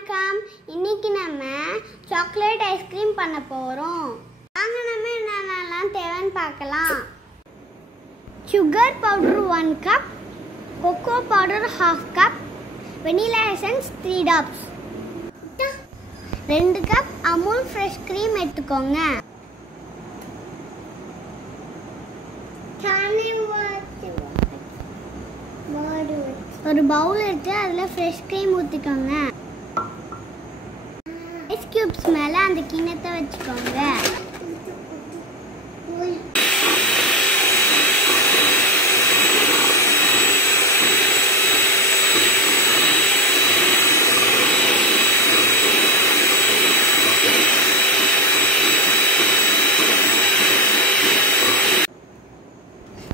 வணக்கம். இன்னைக்கு நம்ம சாக்லேட் ஐஸ்கிரீம் பண்ண போறோம். வாங்க நம்ம என்னென்னலாம் தேவைன்னு பார்க்கலாம். Sugar powder 1 cup, cocoa powder 1/2 cup, vanilla essence 3 drops, 2 cup Amul fresh cream எடுத்துக்கோங்க. ஒரு பவுல் எடுத்து அதில் ஃப்ரெஷ் க்ரீம் ஊற்றிக்கோங்க. ஐஸ் கியூப்ஸ் மேலே அந்த கிண்ணத்தை வச்சுக்கோங்க.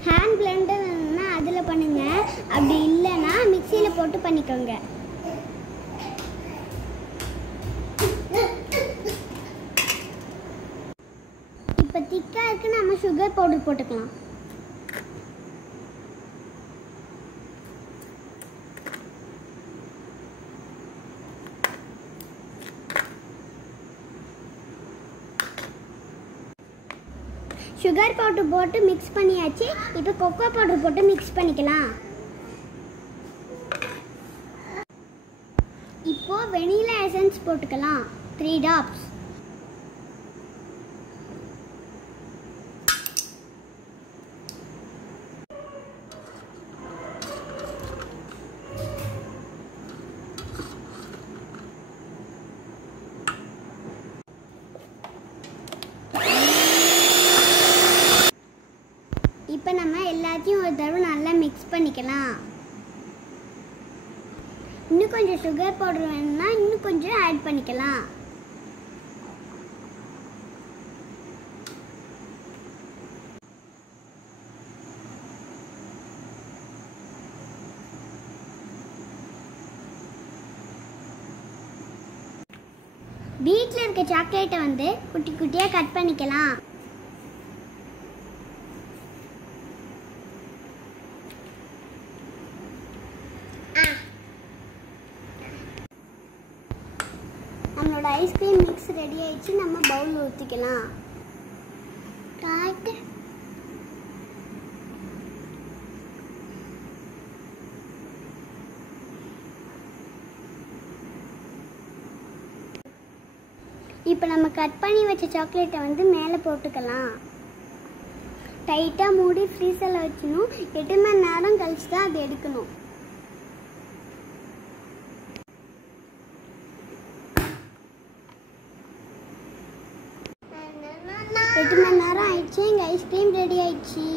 ஹேண்ட் பிளெண்டர் அதில் பண்ணுங்க, அப்படி இல்லைன்னா மிக்சியில் போட்டு பண்ணிக்கோங்க. இப்போ திக்காக இருக்கு, நம்ம சுகர் பவுடர் போட்டுக்கலாம். சுகர் பவுடர் போட்டு மிக்ஸ் பண்ணியாச்சு. இப்போ கொக்கோ பவுடர் போட்டு மிக்ஸ் பண்ணிக்கலாம். இப்போ வெனிலா எசன்ஸ் போட்டுக்கலாம், 3 drops. இப்போ நம்ம எல்லாத்தையும் ஒரு தடவை நல்லா மிக்ஸ் பண்ணிக்கலாம். இன்னும் கொஞ்சம் சுகர் பவுடர் வேணும்னா இன்னும் கொஞ்சம் ஆட் பண்ணிக்கலாம். வீட்டில் இருக்க சாக்லேட்டை குட்டி குட்டியாக கட் பண்ணிக்கலாம். நம்மளோட ஐஸ்கிரீம் மிக்ஸ் ரெடி ஆயிடுச்சு. நம்ம பவுல் ஊற்றிக்கலாம். இப்போ நம்ம கட் பண்ணி வச்ச சாக்லேட்டை மேலே போட்டுக்கலாம். டைட்டாக மூடி ஃப்ரீசரில் வச்சுக்கணும். 8 மணி நேரம் கழிச்சு தான் அது எடுக்கணும். 8 மணி நேரம் ஆயிடுச்சு. எங்கள் ஐஸ்கிரீம் ரெடி ஆயிடுச்சு.